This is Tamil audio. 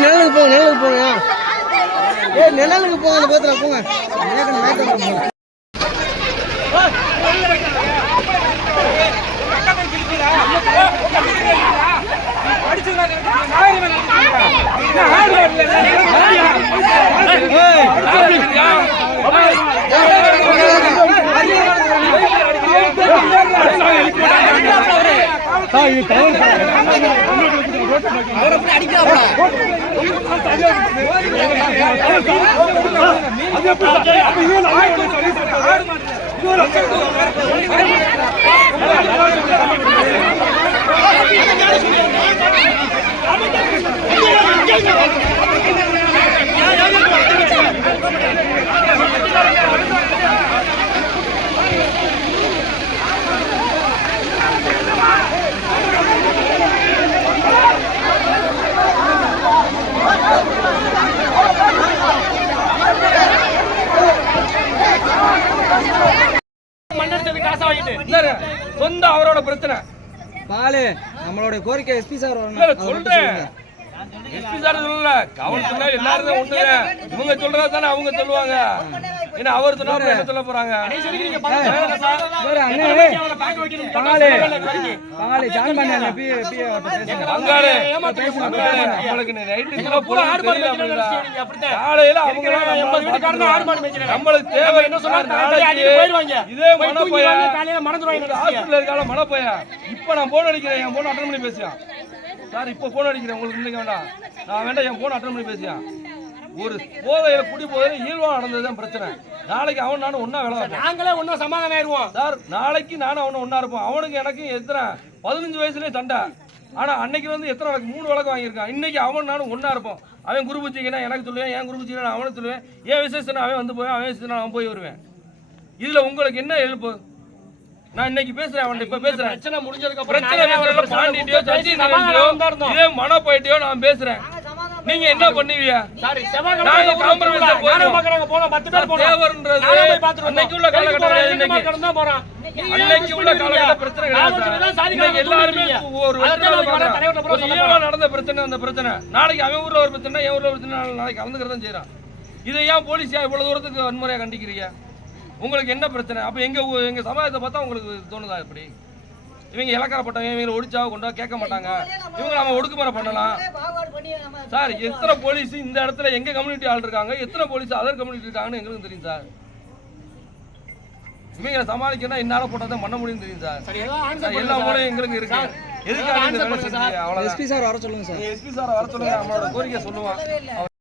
நிழலுக்கு போங்க நிழலுக்கு போங்க அந்த போத்துல போங்க சொந்த அவரோட பிரச்சனை பாலு நம்மளோட கோரிக்கை எஸ்பி சார் சொல்றேன். எஸ்பி சார் சொல்லல, காவல்துறை எல்லாரும் ஒண்ணு. இவங்க சொல்றதா தானே அவங்க சொல்லுவாங்க. ஏன்னா அவர் சொன்னா என்ன சொல்ல போறாங்க? காலையில அவங்க நம்மளுக்கு தேவை என்ன சொன்னாங்க? இதே ஹாஸ்பிட்டல் இருக்கால மனப்பையா. இப்ப நான் போன் அடிக்கிறேன், என் போன் அட்டன் பண்ணி பேசுறேன் சார். இப்ப போன் அடிக்கிறேன், உங்களுக்கு இன்னைக்கு வேண்டாம், நான் வேண்டாம், என் போன் அட்டன் பண்ணி பேசுறேன். ஒரு போதையில குடி போதையில ஈழ்வா நடந்ததுதான் பிரச்சனை. நாளைக்கு அவன் நானும் ஒன்னா வேலை நாங்களே ஒன்னும் சமாதானம் ஆயிடுவோம் சார். நாளைக்கு நானும் அவனும் ஒன்னா இருப்போம். அவனுக்கு எனக்கு எத்தனை 15 வயசுலயே சண்டை. ஆனா அன்னைக்கு வந்து எத்தனை வழக்கு 3 வழக்கு வாங்கியிருக்கான். இன்னைக்கு அவன் நானும் ஒன்னா இருப்போம். அவன் குரு பூச்சிங்கன்னா எனக்கு சொல்லுவேன், என் குரு பூச்சிங்கன்னா நான் அவனுக்கு சொல்லுவேன், என் விசேஷம் அவன் வந்து போய் அவன் விசேஷம் அவன் போய் வருவேன். இதுல உங்களுக்கு என்ன எழுப்பு? நான் இன்னைக்கு பேசுறேன், அவன் இப்ப பேசுறேன். பிரச்சனை முடிஞ்சதுக்கு அப்புறம் பாண்டிட்டியோ இதே மன போயிட்டியோ நான் பேசுறேன். நீங்க என்ன பண்ணுவீங்க? நாங்க காம்ப்ரமைஸ் போறோம். 10 பேர் போறோம்ன்றது அன்னைக்கு உள்ள காலகட்டம். இன்னைக்கு உள்ள காலகட்ட பிரச்சனை கிடையாது. எல்லாருமே ஒரு ஈழம் நடந்த பிரச்சனை. அந்த பிரச்சனை நாளைக்கு அவன் ஊர்ல ஒரு பிரச்சனை, என் ஊர்ல ஒரு பிரச்சனை, நாளைக்கு கலந்துக்கிறதான் செய்யறான். இதை ஏன் போலீஸ் இவ்வளவு தூரத்துக்கு வன்முறையா கண்டிக்கிறீங்க? உங்களுக்கு என்ன பிரச்சனை? அப்ப எங்க சமாஜத்தை பார்த்தா உங்களுக்கு தோணுதா? எப்படி இவங்க இலக்காரப்பட்டவங்க, இவங்க ஒடிச்சாவ கொண்டா கேட்க மாட்டாங்க, இவங்க நம்ம ஒடுக்குமுறை பண்ணலாம் சார். எத்தனை போலீஸ் இந்த இடத்துல எங்க கம்யூனிட்டி ஆள் இருக்காங்க, எத்தனை போலீஸ் அதர் கம்யூனிட்டி இருக்காங்கன்னு எங்களுக்கு தெரியும் சார். இவங்க சமாளிக்கணும் என்னால போட்டாதான் பண்ண முடியும் தெரியும் சார். எல்லா மூலையும் எங்களுக்கு இருக்கு. எதுக்காக எஸ்பி சார் வர சொல்லுங்க சார். எஸ்பி சார் வர சொல்லுங்க, நம்மளோட கோரிக்கை சொல்லுவான்.